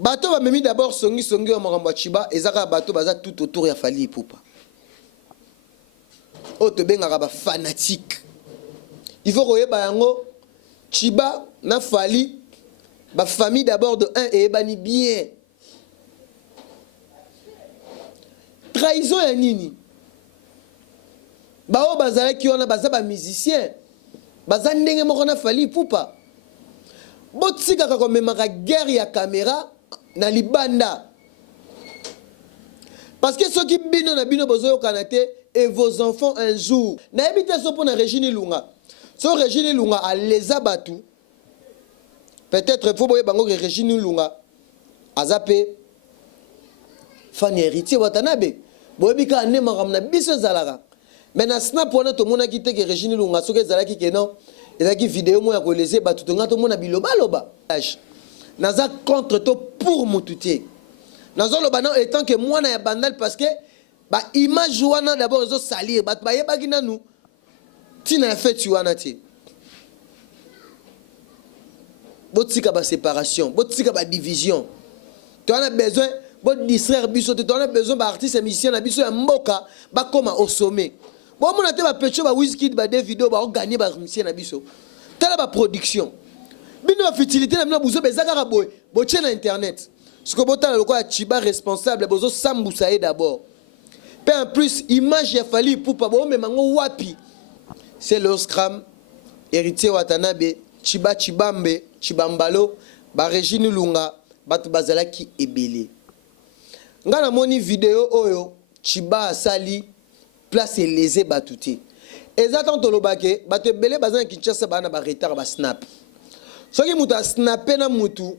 bato ba memi d'abord songi songi wa makambo chiba ezaka bato baza tout autour ya Fally Ipupa oto bengaka ba fanatique. Il faut koyeba yango chiba na Fally ba famille d'abord de un et bani bien trahison ya nini bao bazala ki wana baza ba musicien baza ndenge moko na Fally Ipupa botsika ka komemaka guerre ya caméra na libanda parce que ceux qui bino na bino bozo kanate et vos enfants un jour na ebite so pona Régine Lunga so Régine Lunga a les abatu peut-être faut boye bango que Régine Lunga azape Fanny héritier Watanabe boyebika ne makamna biso zalaka mais na snap wana to mona kite que Régine Lunga soke zalaki ke non ezaki vidéo mo ya ko laisser batu to ngato mona biloba loba naza contre to pour mututie nazo loba non étant que moi na ya bandal parce que ba image wana d'abord ezo salir bat ba yebaki nanu tina fait wana ti botika ba séparation botika ba division tu as besoin de distraire biso tu as besoin ba artiste et musicien na biso ya mboka ba koma au sommet bon mon ate ba Pecho ba Wizkid ba des vidéos ba gagner ba musicien na biso tala ba production bino ba futilité na bino buzo bezaka ka boy bo tient na internet ce que botala loko ya chiba responsable bozo sambusa d'abord pe en plus image ya Fally Ipupa bo memango wapi c'est le scram héritier Watanabe chiba chibambe chibambalo ba Régine Lunga batu bazalaki ebele ngana moni vidéo oyo chiba asali place eleze batuti ezatan tolobake batu ebele bazana Kinshasa bana ba retard ba snap soki mutu a snappé na mutu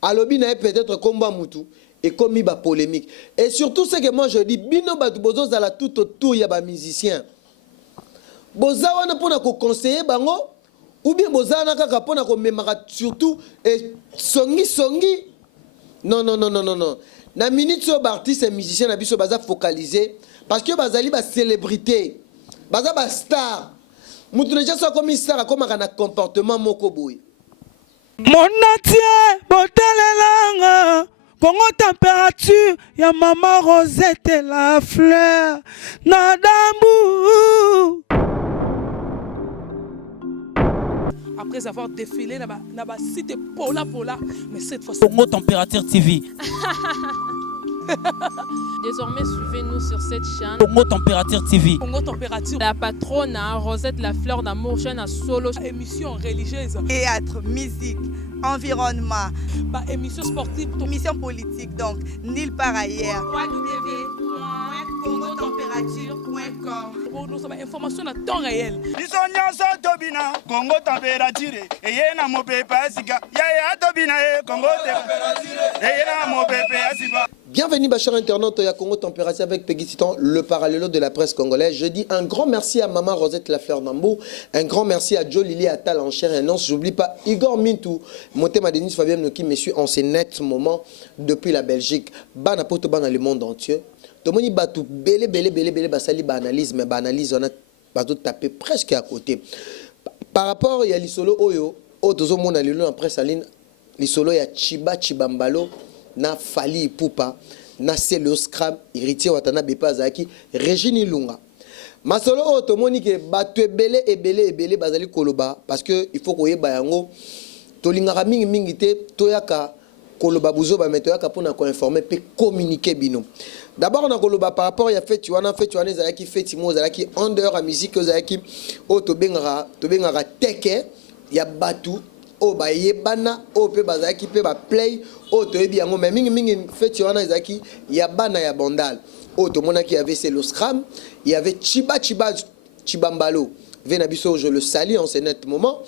alobi na peut-être komba mutu et comme ba polémique et surtout ce que moi je dis bino batu bozo zala tout autour ya ba musicien boza wana pona ko conseiller bango ou bien boza na kaka pona ko memaka surtout et songi non na minute so ba artiste et musicien na biso baza focaliser parce que bazali ba célébrité baza ba star mutu na jaso comme star comme na comportement moko boy Monatie botalelanga Congo température ya maman Rosette la fleur Nadambu. Après avoir défilé na ba site Pola mais cette fois Congo Température TV. Désormais, suivez-nous sur cette chaîne. Congo Température TV. Congo Température. La patronne, Rosette la fleur d'amour, chaîne à solo. Émission religieuse. Théâtre, musique, environnement. Bah, émission sportive. Émission politique, donc, nulle part ailleurs. www.congotempérature.com. Pour nous avoir information à temps réel. Congo Température. Et yena mo pepe asika. Ya tobina Congo Température. Et yena mo pepe asika. Bienvenue, chers internautes, à Congo Température avec Peggy Titan, le parallélo de la presse congolaise. Je dis un grand merci à Maman Rosette Lafleur Nambo, un grand merci à Joe Lili Attal en chair et en os. J'oublie pas Igor Mintou, Montema Denis Fabien Noki, me suit en ces nets moments depuis la Belgique. Bana poto bana le monde entier. Tomoni batou belé basali banalise, mais banalise on a batou tapé presque à côté. Par rapport à l'isolo oyo, otozo mona lilo en presse aline, l'isolo ya Chibambalo. Na Fally Ipupa na Selo Scram héritier Watanabe Pazaki Régine Lunga masolo otomoni ke batu ebele bazali koloba parce que il faut koyeba yango tolingaka mingi te toyaka koloba buzo ba metoyaka pona ko informer pe communiquer bino d'abord on a koloba par rapport ya fête wana ezalaki fête mo ezalaki en dehors à musique ezalaki o tobengara teke ya batu o ba yebana o pe bazaki pe ba play o to ebi yango mais mingi fête wana ezaki ya bana ya bandal o to mona qui avait Selo Scram il y avait Chibambalo Venabiso je le salue en ce net moment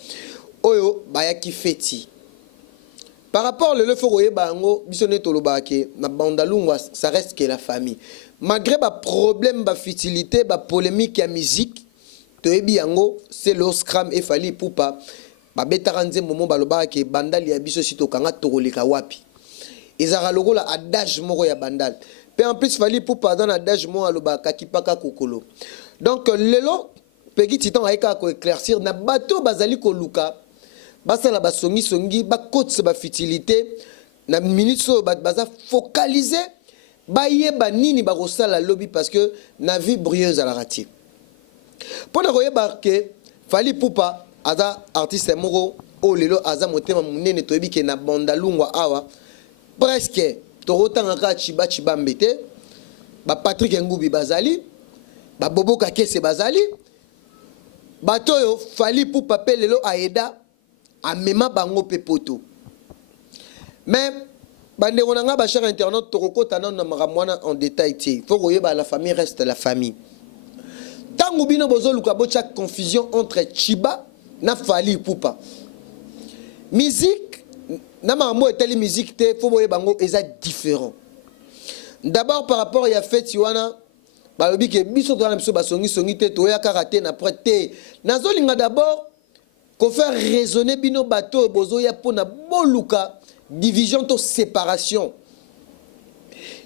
oyo ba yaki fêti par rapport le faut koyeba yango biso ne toloba ke na bandalungwa ça reste que la famille malgré ba problème ba futilité ba polémique ya musique to ebi yango Selo Scram et Fally Ipupa babetaka nzembo mo baloba ke bandal ya biso sito kanga tokoleka wapi ezaka lokola adage moko ya bandal pe en plus Fally Ipupa dans adage mo aloba kakipaka kokolo donc lelo Peggy Titan aika ko éclaircir na bato bazali koluka basala basongi ba cote ba futilité na minute so baza focaliser bayeba nini bakosala lobby parce que na vie brieuse à la rati. Pona koyeba ke Fally Ipupa aza artiste moko o lelo aza motema munene toyebi ke na bandalungwa awa presque torotanga ka chiba mbete ba Patrick Ngubi bazali ba Bobo Kakese bazali batoyo Fally Ipupa pe lelo aeda amema bango pe poto. Mais bande onanga ba cher internaute tokokota na makamwana en détail ti faut koyeba la famille reste la famille. Tango bino bozo luka bocha confusion entre Chiba na Fally Ipupa. Musique na makambo etali musique te faut boye bango eza différent. D'abord par rapport ya fête wana balobi ke biso to na biso basongi songi te to ya karaté na prêté. Nazolinga d'abord ko faire raisonner bino bato bozo ya pona boluka division to séparation.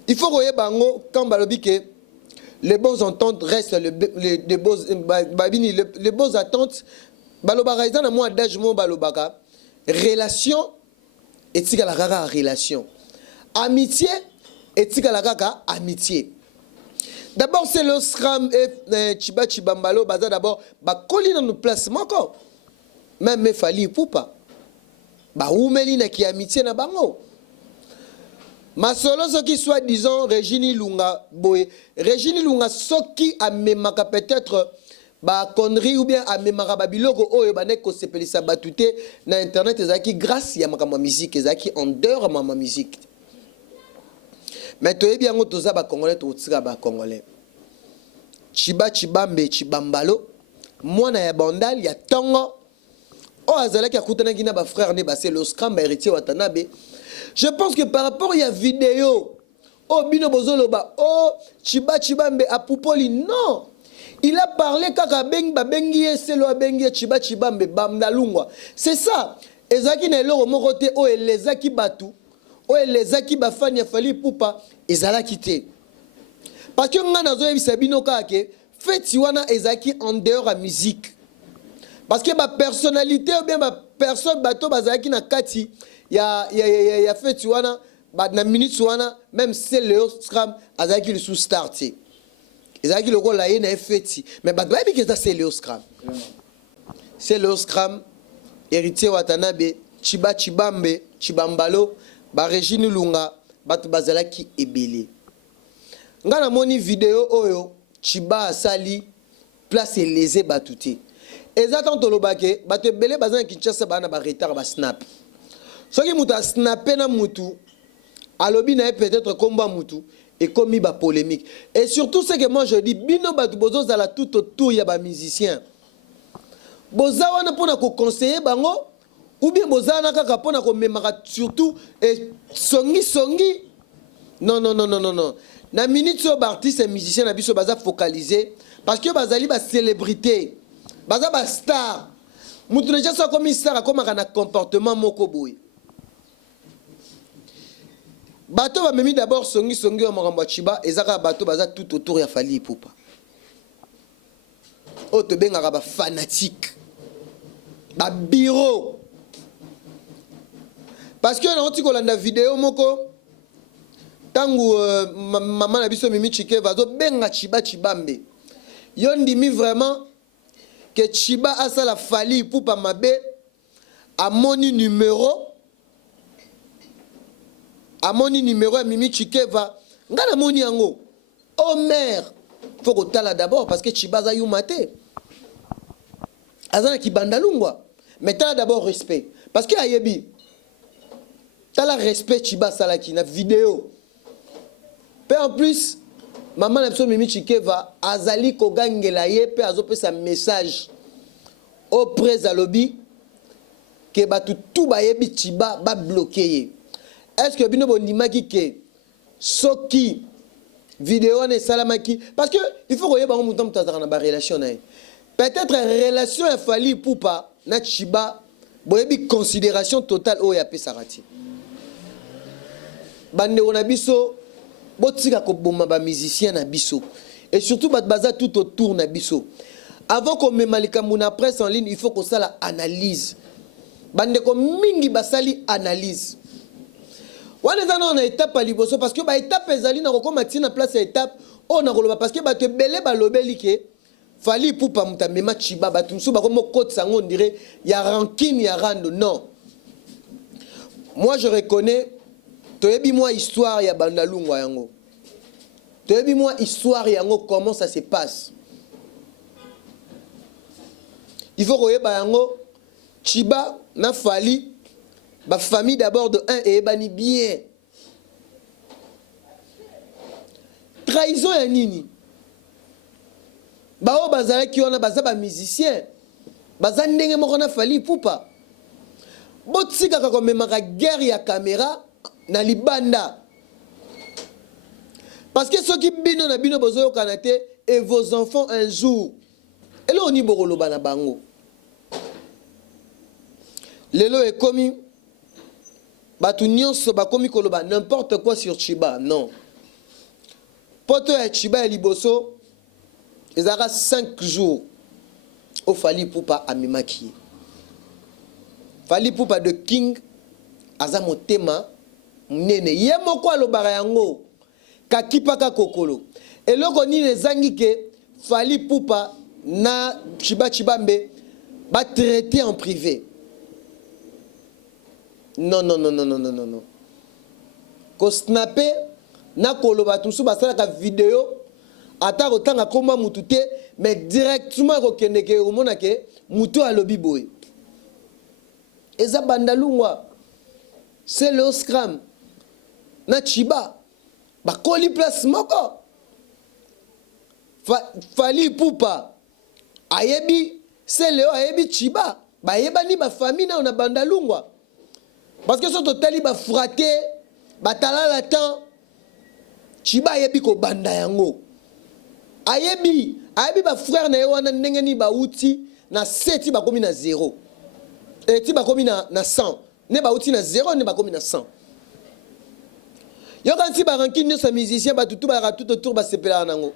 Il faut koye bango quand balobi ke les bonnes ententes restent les bonnes attentes balobaka eza na moi d'âge mo balobaka relation etika la kaka relation amitié etika la kaka amitié. D'abord c'est le scram et Chiba Mbalo baza d'abord ba koli na no placement ko même Fally Ipupa ba umeli na ki amitié na bango. Masolo soki soit disons Regine Lunga boye Regine Lunga soki amemaka peut-être ba connerie ou bien amemaka ba biloko oyo bane ko sepelisa batute na internet ezaki grâce ya makama musique ezaki en dehors ma musique. Mais toyebi yango toza ba congolais to tsika ba congolais. Chibambe Chibambalo mwana ya bandal ya tongo o azalaki akutana kina ba frère ne ba c'est le scram ba héritier Watanabe. Je pense que par rapport à la vidéo, oh bino bozoloba, oh Chibambe a Poupoli, non. Il a parlé kaka bengi selo bengi Chibambe bamdalungwa. C'est ça. Ezaki na loro mokote o elezaki batu, o elezaki bafani ya Fally Ipupa ezala kité. Parce que nga nazo yebisa bino kaka feti wana ezaki en dehors à musique. Parce que ma personnalité ou bien ma personne bato bazaki na kati ya fait wana ba na minute wana même c'est le scram azaki le sous-star ti ezaki le la na feti mais ba ba que ça c'est le scram c'est le scram héritier Watanabe Chibambe Chibambalo ba Regine Lunga bat bazalaki ebele ngana moni vidéo oyo Chiba asali place lésé batuté exactement tolobake bato ebele bazana Kinshasa bana ba retard ba snap. Ce qui m'a snappé na mutu, alobi na peut-être combat mutu et commis ba polémique. Et surtout ce que moi je dis, bino batu bozo zala tout autour ya ba musicien. Boza wana pona ko conseiller bango ou bien boza na kaka pona ko memaka surtout et songi. Non. Na minute so ba artiste et musicien na biso baza focaliser parce que bazali ba célébrité. Baza ba star. Mutu déjà so comme star comme na comportement moko boy. Bato va memi d'abord songi au makambo Chiba ezaka bato baza tout autour ya Fally Ipupa. O to bengaka ba fanatique. Ba bureau. Parce que on ti kolanda vidéo moko tangu maman na biso Mimi Chike vazo benga Chibambe. Yo ndimi vraiment que Chiba asa la Fally Ipupa mabe a moni numéro amoni numéro ya Mimi Chikeva ngana moni yango oh mère faut que tala d'abord parce que Chibaza yumate azana ki bandalungwa mais tala d'abord respect parce que ayebi tala respect Chiba salaki na vidéo pe en plus maman na Mimi Chikeva azali ko gangela ye pe azopesa message auprès à lobby que batu tout bayebi Chiba ba bloquer. Est-ce que bino bondimaki ke soki vidéo ne salamaki parce que il faut que bango mutam tazana ba relation na peut-être relation a Fally Ipupa na Chiba boyebi considération totale o ya pesarati bande on biso botika ko bomba ba musicien na biso et surtout bat baza tout autour na biso avant qu'on me malika muna presse en ligne il faut que ça la analyse bande ko mingi basali analyse. wana eza na étape ya liboso parce que baétape ezali na kokoma ti na place ya étape oyo na koloba parce que bato ebele balobeli ke Fally Ipupa moto amema Chiba bato mosusu bakoma okotisa yango ondire ya rancune ya rando. Non, moi je reconnais toyebi moi histoire ya bandalungwa yango, toyebi moi histoire yango comment ça se passe. Il faut koyeba yango Chiba na Fally ba famille d'abord de un et bani bien trahison ya nini bao bazala ki wana baza ba musicien baza ndenge moko na Fally Ipupa botsika ka komemaka guerre ya caméra na libanda parce que ceux qui bino na bino bozo kanate et vos enfants un jour et là on y bokoloba na bango lelo e komi batu nyonso bakomi koloba n'importe quoi sur Chiba. Non, poto ya Chiba ya liboso ezara 5 jours au Fally Ipupa amemaki Fally Ipupa de King aza motema nene ye moko alobaka yango kakipaka kokolo eloko nini ezangi ke Fally Ipupa na Chibambe ba traiter en privé. Non, non, non, non, non, non, non, non. Ko snapper na koloba tusu basala ka vidéo ata kotanga koma mutu te mais directement ko kendeke omona ke mutu alobi boy. Eza bandalungwa c'est le scram na Chiba ba koli place moko Fally Ipupa ayebi c'est le ayebi Chiba ba yebani ba famille na ona bandalungwa. Parce que ce total ba fraté ba talala temps Chiba ayebi ko banda yango ayebi ba frère na wana ndenge ni ba uti na 7 ba komi na 0 et ti ba komi na 100 ne ba uti na 0 ne ba komi na 100 yo quand si ba rankine sa musicien ba tout autour ba sepela nango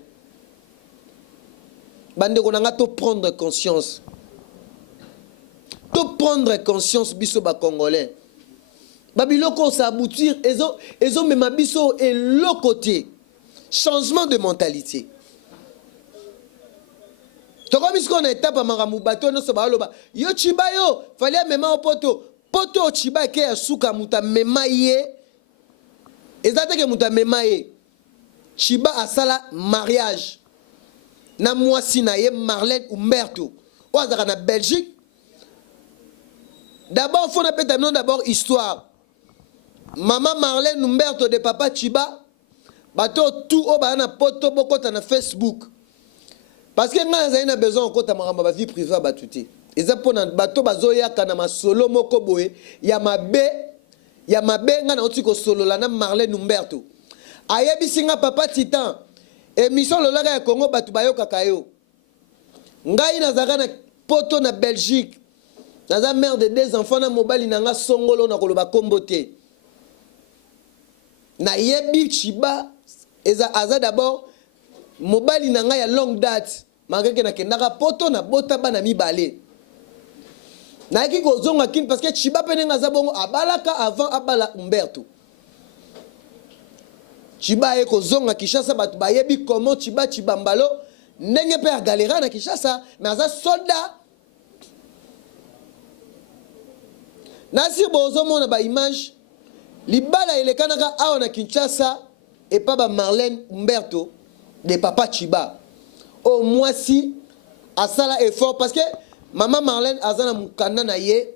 bande ko nanga to prendre conscience biso ba congolais babiloko s'aboutir ezo mema biso et le côté changement de mentalité toko bisko na étape maramu bato no so baloba yo Chiba yo fallait mema poto Chiba ke asuka muta mema ye ezate ke muta mema ye Chiba asala mariage na mwasi na ye Marlène Umberto oazaka na Belgique. D'abord faut na peta non d'abord histoire. Maman Marlène Umberto de papa Chiba bato tout au bana poto bokota na Facebook parce que nga zaina besoin okota maramba ba vie privée batuti eza pona bato bazoya kana masolo moko boye ya mabe nga na otiko solo la na Marlène Umberto ayebi singa papa Titan émission lolaka ya Congo batu bayoka kayo ngai na zaka na poto na Belgique naza mère de 2 enfants na mobali nanga songolo na koloba kombote na yebi Chiba eza aza d'abord mobali nanga ya longue date malgré na kendaka poto na bota bana mibale na ki kozonga kin parce que Chiba penenga za bongo abalaka avant abala Umberto Chiba e kozonga Kinshasa batu bayebi comment Chiba mbalo ndenge pe galera na Kinshasa mais aza soldat. Nasi bozo mona ba image libala elekanaka awa na Kinshasa et pas ba Marlène Umberto de papa Chiba au mwasi asala effort parce que maman Marlène azana mukanda na ye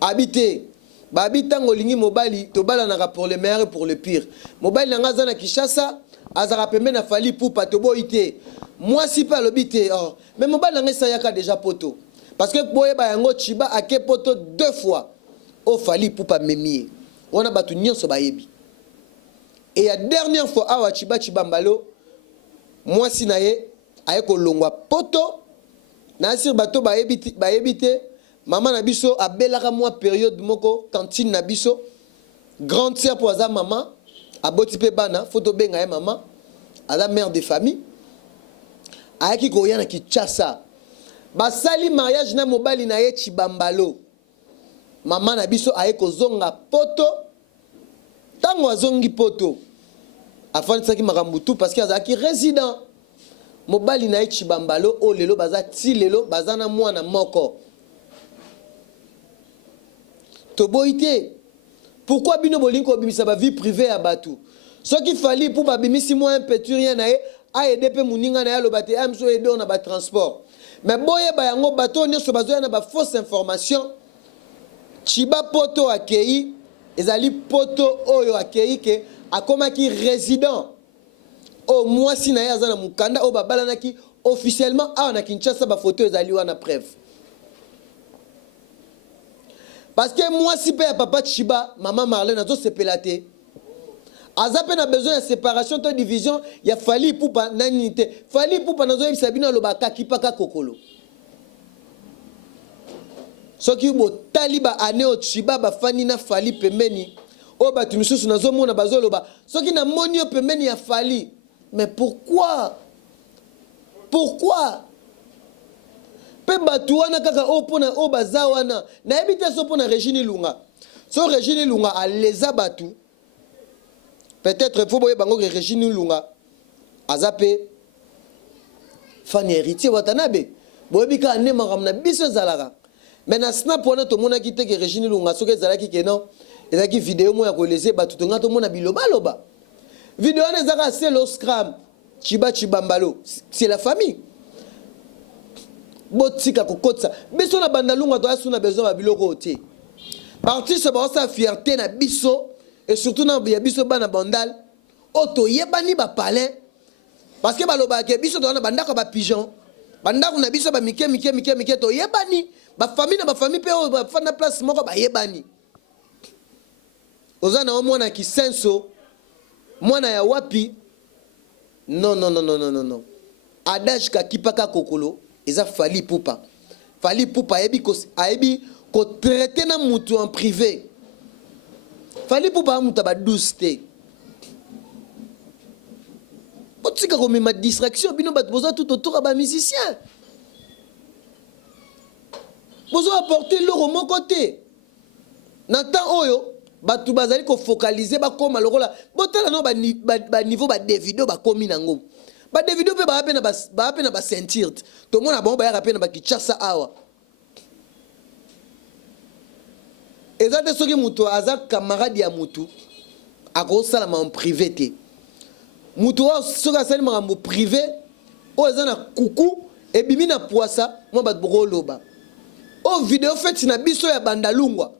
habité ba habitango lingi mobali to bala na pour le meilleur et pour le pire mobali na ngazana Kinshasa azara pembe na Fally Ipupa to boité mwasi pa lobité oh mais mobali na ngesa yaka déjà poto. Parce que boye ba yango Chiba ake poto 2 fois au Fally Ipupa memie wana batu nyonso bayebi et la dernière fois awa Chiba mbalo mwasi na ye aye ko longwa poto na sir bato bayebi te maman na biso abelaka moi période moko cantine na biso grande sœur pour aza maman aboti pe bana photo benga ye maman aza mère de famille ayaki ko yana Kinshasa basali mariage na mobali na ye Chibambalo maman na biso aye kozonga poto tango azongi poto afandisaki makambo tu parce que azalaki résident mobali na ye Chibambalo o lelo baza ti lelo baza na mwana moko toboyi te. Pourquoi bino bolingi kobimisa ba vie privée ya batu soki fali pour babimisi mwa impeturien na ye aide pe muninga na ye aloba te amso ede on a ba transport mais boye ba yango bato nyonso bazoya na ba fausse information. Chiba poto akei ezali poto oyo akei ke akomaki résident au mwasi na ye aza na mukanda oyo babalanaki officiellement awa na Kinshasa ba photo ezali wana preuve. Parce que mwasi pe ya papa Chiba maman Marlène azo sepela te aza pe na besoin de séparation to division ya Fally Ipupa na nité Fally Ipupa nazo yebisa bino lobaka kipaka kokolo soki bo taliba ane o Chiba ba fani na Fally pembeni o batu misusu nazo mona bazoloba soki na moni o pembeni ya Fally. Mais pourquoi pe batu wana kaka o pona o baza wana na ebite so pona Regine Lunga so Regine Lunga aleza batu peut-être faut boye bango que Regine Lunga azape fani héritier watanabe boye bika ane makamna biso zalaka. Mais na snap wana to mona kite que Regine Lunga soki zalaki ke non ezaki vidéo mo ya ko leze batu to ngato mona biloba loba vidéo wana ezaka c'est le scram Chibambalo c'est la famille botika kokotsa biso na bandalunga to asuna besoin ba biloko te artiste ba sa fierté na biso et surtout na ya biso bana bandal oto yebani ba palais parce que baloba ke biso to na bandaka ba pigeon bandako na biso ba mike to yebani ba famille pe o ba fana place moko ba yebani ozana o mwana kisenso mwana ya wapi non adage ka kipaka kokolo eza Fally Ipupa ayebi ko traiter na mutu en privé. Fally Ipupa muta ba douce te botika ko mema distraction bino bat boza tout autour ba musicien bozo apporter loro mon côté na temps oyo batu bazali ko focaliser ba koma lokola botala no ba niveau ba Davido ba komi nango ba Davido pe ba apena ba sentir to mona bon ba ya apena ba Kinshasa awa ezate soki mutu aza camarade ya mutu akosala ma en privé te mutu soki asali makambo privé o eza na kuku ebimi na poisa mo ba boloba o vidéo fait na biso ya bandalungwa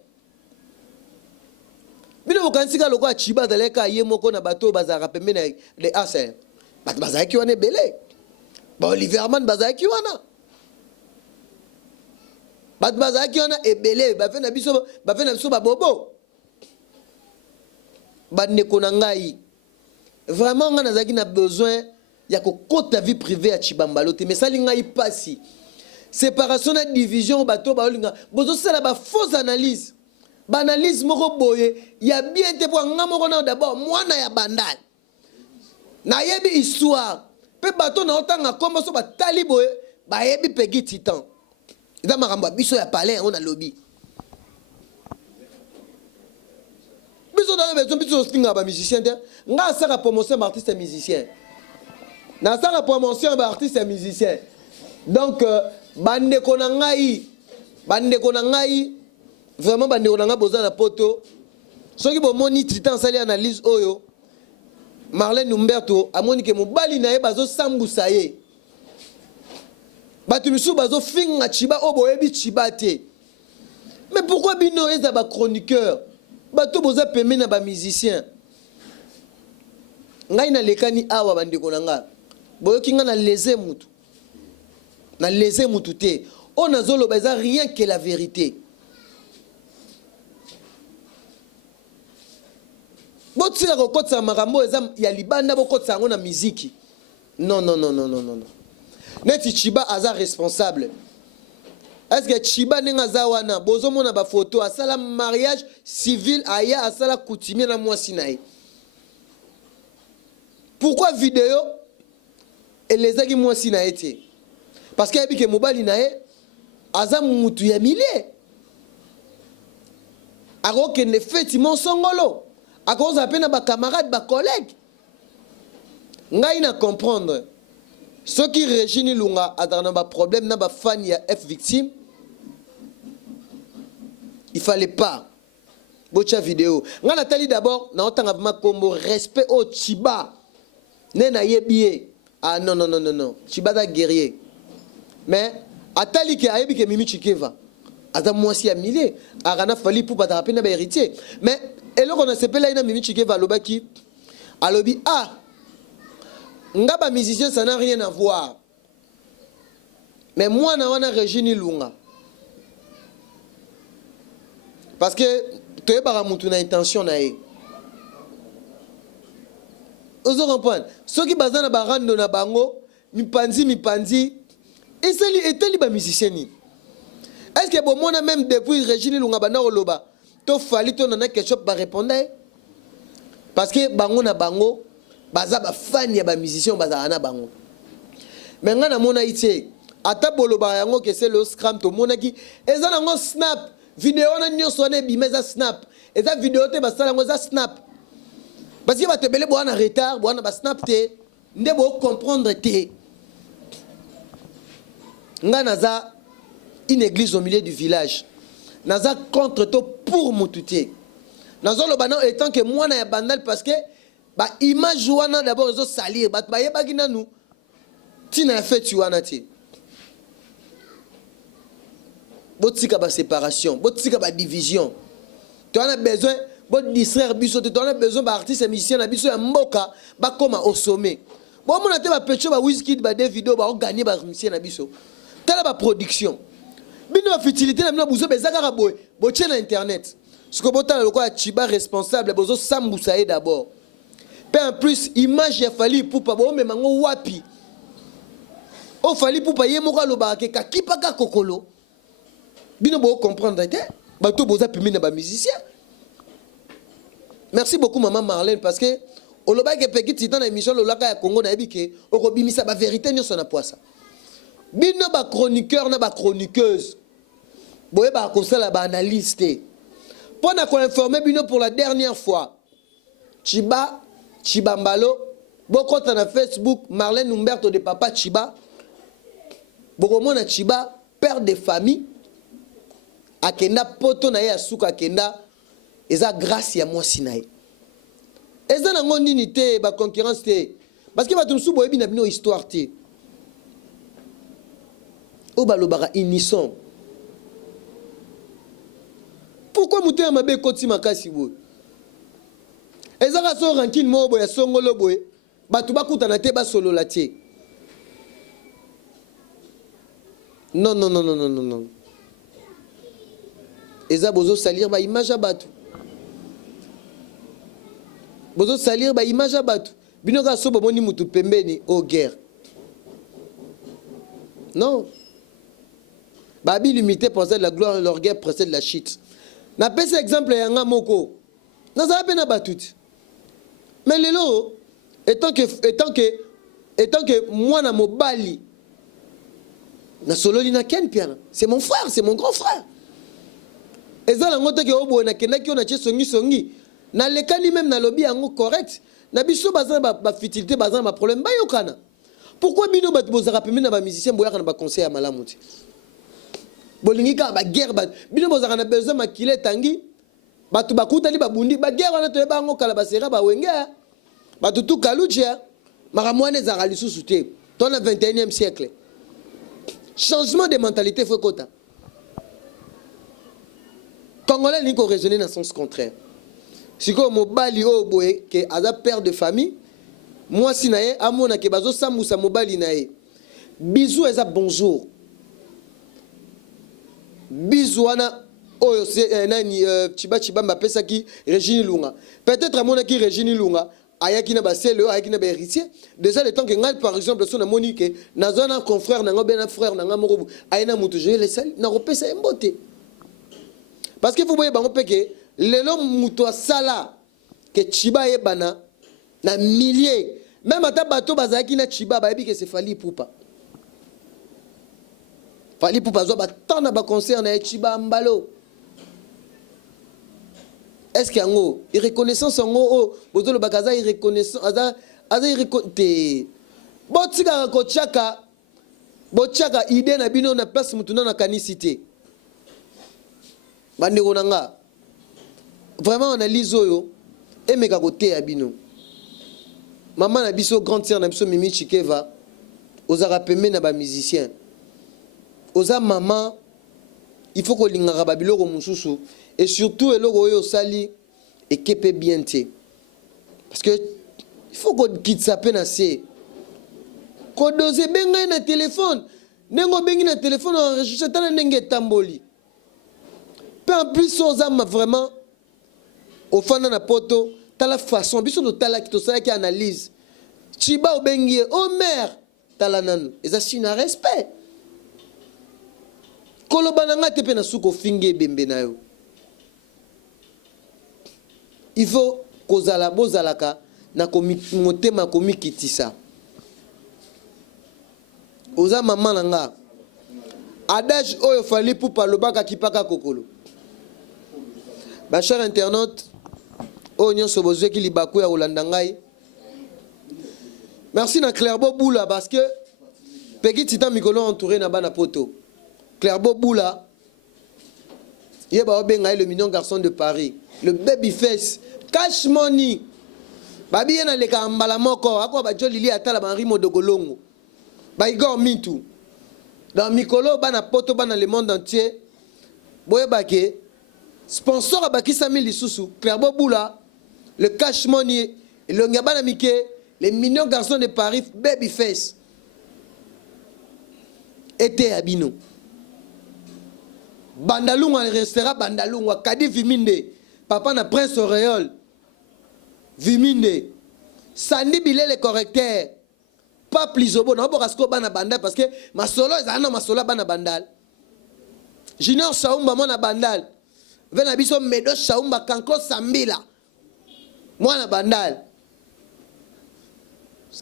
bino bokansika loko a Chiba daleka ye moko na bato bazaka pembeni de ASR bat bazaki wana belé ba Olivier Armand bazaki wana bat bazaki wana ebelé ba fe na biso ba bobo ba ndeko na ngai vraiment nga nazaki na besoin ya kokota vie privée ya Chibambalo te mais sali ngai pasi séparation na division bato ba olinga bozo sala ba fausse analyse. Banalise moko boye ya bien te po nga moko na d'abord mwana ya bandal na yebi histoire pe bato na otanga kombo so batali boye ba yebi pegi titan ida makambo biso ya palais on a lobby biso dans besoin biso stinga ba musicien te nga saka promotion ba artiste musicien na saka promotion ba artiste musicien donc bande ko na ngai vraiment bandeko nanga boza na poto soki bomoni titan sali analyse oyo Marlène Umberto amoni ke mobali na ye bazo sambusa ye batu misu bazo finga Chiba o boyebi Chiba te. Mais pourquoi bino eza ba chroniqueur bato boza pembe na ba musicien ngai na lekani awa bandeko nanga boyoki nga na leze mutu te on azoloba eza rien que la vérité. Botsila ko kotsa makambo eza ya libanda bokotsa yango na muziki. Non. Neti Chiba aza responsable. Est-ce que Chiba nenga za wana bozo mona ba photo asala mariage civil aya asala coutumier na mwasi na ye. Pourquoi vidéo elezaki mwasi na ye te? Parce que yebike mobali na ye aza mutu ya milie. Aro ke ne feti monsongolo. à cause à peine ba camarades, ba collègues. Ngai na comprendre. Ceux qui Régine Lunga a dans un problème, na ba fan ya F victime. Il fallait pas. Bocha vidéo. Nga Nathalie d'abord, na otanga vraiment comme respect au Chiba. Nena yebie. Ah non non non non non. Chiba da guerrier. Mais atali ke ayebi ke Mimi Chikeva. Aza mwasi ya milé. Arana fali pour pas taper na ba héritier. Mais et là on a sepela ina Mimi Chikeva lobaki. Alobi ah. Nga ba musicien ça n'a rien à voir. Mais moi na wana Régine Lunga. Parce que tu es pas une intention nae. Vous comprenez? Ceux qui basent na barando na bango, mipanzi, et c'est était ba musicien ni. Est-ce que bon moi même depuis Régine Lunga bana oloba, to fali to na quelque chose ba répondre? Parce que bango na bango, baza ba fan ya ba musicien baza na bango. Mais nga na mona ité, ata boloba yango que c'est le scram to mona ki, eza na ngo snap. Vidéo na nyonso na bimeza snap. Eza vidéo te basala ngo za snap. Parce que ba tebele bo na retard, bo na ba snap te, nde bo comprendre te. Nga naza une église au milieu du village. Naza contre to pour mututé. Nazo lo bana étant que moi na ya bandal parce que ba image wana d'abord zo salir, ba ba yeba gina nous. Ti na fait tu wana ti. Botika ba séparation, botika ba division. Tu as besoin de distraire biso, tu as besoin d'artistes et musiciens na biso ya mboka ba koma au sommet. Bon mon ate ba pecho ba Wizkid ba des vidéos ba gagner ba musiciens na biso. Tala ba production. Bino ba futilité na bino buzo bezaka ka boy, boche na internet. Ce que botala loko ya Chiba responsable bozo sambusa e d'abord. Pe en plus image ya fali pour pas bo me mango wapi. O fali pour pas yemoka lo ba ke ka kipaka kokolo. Bino bo comprendre te bato boza pimi na ba musicien. Merci beaucoup maman Marlène parce que oloba ke peki titan na émission lolaka ya Congo na ebike okobimisa ba vérité nyonso na poisa. Bino ba chroniqueur na ba chroniqueuse. Boye ba kosala ba analyste. Pour na ko informer bino pour la dernière fois. Chiba Mbalo boko na Facebook Marlène Humberto de papa Chiba. Boko mona Chiba père de famille. Akenda poto na ye asuka akenda eza grâce ya mwasi na ye. Eza nango nini te ba concurrence te. Parce que bato musu boyebi na bino histoire te. O balobaka unisson. Pourquoi muté ya mabe koti makasi boy? Eza ka so ranking mo boy ya songolo boy. Bato bakutana te ba solo la te. Non non non non non non. Eza bozo salir ba image à batu. Bozo salir ba image à batu. Bino ka so bomoni mutu pembeni au guerre. Non. Babi limité pensait la gloire et l'orgueil précède la chute. Na pese exemple ya nga moko. Na za pe na batut. Mais lelo étant que moi na mobali na sololi na ken piana. C'est mon frère, c'est mon grand frère. Ezala ngote ke obo na kenaki ona che songi na lekani même na lobby yango correct na biso bazana ba futilité bazana ba problème ba yokana. Pourquoi bino bat bozara pemi na ba musicien boyaka na ba conseil ya malamu ti bolingi ka ba guerre ba bino bozara na besoin makile tangi batu bakutali ba bundi ba guerre wana to yeba ngo kala ba sera ba wenge batu tu kaluja makamwane za lisusu te dans le 21e siècle. Changement de mentalité faut kota. Congolais n'y ko raisonner dans le sens contraire. Si ko mobali o boye que aza père de famille, moi si nae amona ke bazo samusa mobali nae. Bisous eza bonjour. Bisous ana oyo nani chiba mbapesa ki Régine Lunga. Peut-être amona ki Régine Lunga ayaki na ba selo ayaki na ba héritier. Déjà le temps que ngal par exemple son Monique nazona confrère na ngobe na frère na ngamoko ayina mutu je le sel na repesa mbote. Parce que vous voyez, les hommes muto sala que Chiba et bana na milliers. Même à ta bateau bazaki na Chiba ba ebi que c'est Fali Poupa. Fali Poupa zo ba tant na ba concert na Chiba Mbalo. est-ce qu'il y a une reconnaissance en haut? Bozolo bakaza reconnaissance, aza reconnaissance. Botika ko chaka, bochaka idée na bino na place mutuna na kanisité. Bande konanga. Vraiment analyse oyo et meka kote ya bino. Maman na biso grande sœur na biso Mimi Chikeva, ozara pembe na ba musicien. Oza maman, il faut que lingaka ba biloko mususu et surtout eloko oyo sali et kepe bien te. Parce que il faut qu'on quitte sa peine assez. Ko dose benga na téléphone, nengo bengi na téléphone enregistré tana ndenge tamboli. Peu en plus oza vraiment au fond na poto, t'as la façon biso no tala ki to sala ki analyse. Chiba obengi oh mère tala nan. Et ça c'est un respect. Kolobananga tepe na suko finge bembe na yo. Il faut kozala bozalaka na motema komikitisa. Oza maman nanga. Adage oyo fali pour palobaka kipaka kokolo. Ba cher internaute, oyo nyonso bozwe ki libaku ya Rolanda ngai. Merci na Clairbo Boula parce que Peggy Titan Mikolo entouré na bana poto. Clairbo Boula, yeba obenga le mignon garçon de Paris, le baby face, cash money. Babi yena le kambala moko, akwa ba jolili atala ba rimo dogolongo. Ba Igor Mintu. Dans Mikolo bana poto bana le monde entier. Boyeba ke sponsor abakisa mili susu, Clairbo Boula, le cash money, le ngabana mike, les mignons garçons de Paris, baby face. Était abino. Bandalungwa restera Bandalungwa Kadi Viminde papa na Prince Auréole Viminde Sandy Bilé le correcteur pas Plizobo na bokasko bana bandal parce que masolo ezana masolo bana bandal Junior Saumba mona bandal vena biso Medo Saumba Kanko Sambila mwana bandal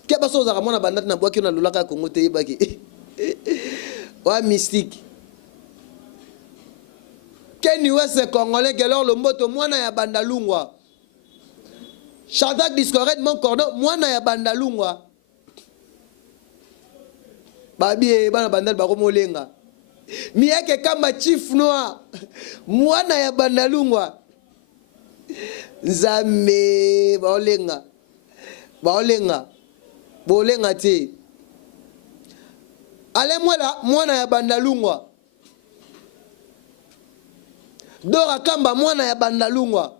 ke baso za mona bandal na boaki na lulaka Kongo te yebaki wa mystique. Kenny West Congolais que alors le moto mwana ya Bandalungwa. Shadrach Discoret mon cordon mwana ya Bandalungwa. Babi bana bandal bako molenga. Mieke kama chief noir mwana ya Bandalungwa. Nzambe baolenga. Baolenga. Bolenga te. Ale mwana ya Bandalungwa. Dora Kamba mwana ya Bandalungwa.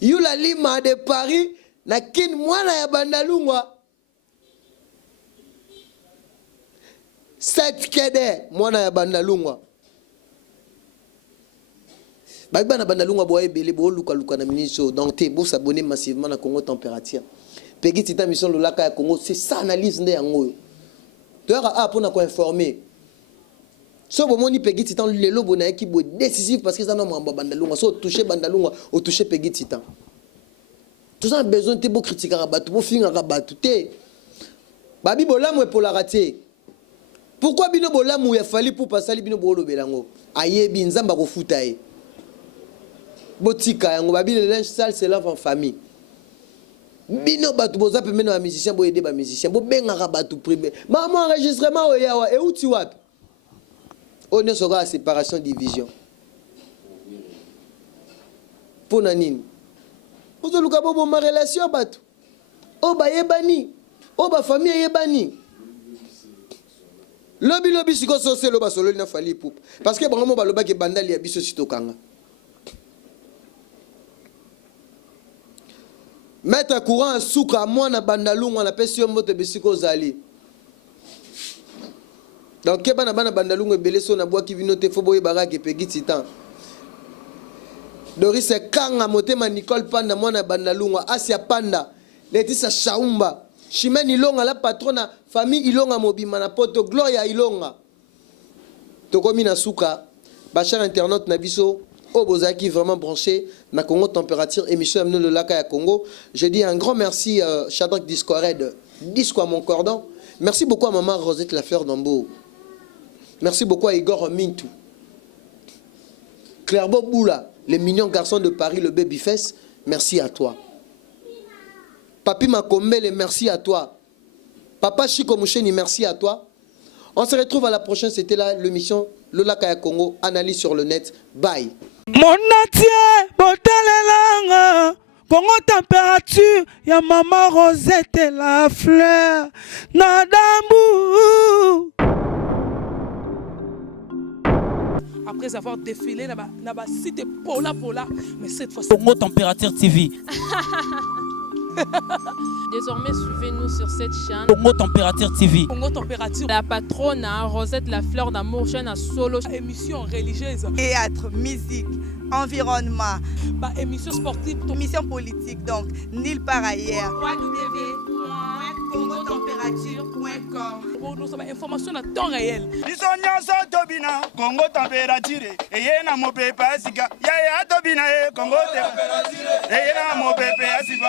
Yula Lima de Paris na kin mwana ya Bandalungwa. Set Kede mwana ya Bandalungwa. Bagba na Bandalungwa boye belé bo luka luka na miniso donc te bo s'abonner massivement na Congo Température. Peggy Titan mission lolaka ya Congo c'est ça analyse nde yango. Toi a pour na ko informer. So bomoni Peggy Titan lelo bona ki bo décisif parce que ça non mamba Bandalungwa so toucher Bandalungwa ou toucher Peggy Titan. Tout ça a besoin te bo critiquer rabatu bo finga rabatu te. Babi bolamu e pour la rater. Pourquoi bino bolamu ya fali pour passer bino bolo belango. Ayebi nzamba ko futa e. Botika yango babi le linge sale c'est lave en famille. Bino batu boza pe mena ba musicien bo aider ba musicien bo benga rabatu privé. Maman enregistrement o yawa e uti wapi? On ne sera à séparation division. Pour nanine. Vous avez le ma relation batu. O ba yebani. O ba famille yebani. Lobi siko sosé lo ba solo na fali poup. Parce que bango ba loba ke bandali ya biso sitokanga. Mettre courant souka moi na Bandalungwa na pesi yo moto bisiko zali. Donc ke bana Bandalungwa belé so na bois ki vino te fo boye baraka Peggy Titan. Doris Kanga motema Nicole Panda mwana Bandalungwa Asia Panda Letisa Shaumba Chimène Ilonga la patrona famille Ilonga mobima na poto Gloria Ilonga. Tokomi na suka ba cher internaute na biso o bozaki vraiment branché na Congo Température émission amené le lac à Congo. Je dis un grand merci Shadrach Discored disco à mon cordon. Merci beaucoup à maman Rosette Lafleur d'Ambo. Merci beaucoup à Igor Mintu. Clairbo Boula. les mignons garçons de Paris, le Babyface, merci à toi. Papi Makombele, merci à toi. Papa Chiko Moucheni, merci à toi. On se retrouve à la prochaine. C'était l'émission Lola Kaya Congo, analyse sur le net. Bye. Mon atier, botelelanga, Congo température, ya maman Rosette la fleur, nadambu. Après avoir défilé, na cité Pola, mais cette fois Congo Température TV. Désormais, suivez-nous sur cette chaîne. Congo Température TV. Congo Température. La patronne, Rosette la fleur d'amour, chaîne à solo. Émission religieuse. Théâtre, musique, environnement. Émission sportive. Émission politique, donc, nulle part ailleurs. www.congotempérature.com. Nous avons information à temps réel. biso nyonso tobina Congo température eye na mopepe asika yaya tobina Congo température eye na mopepe asika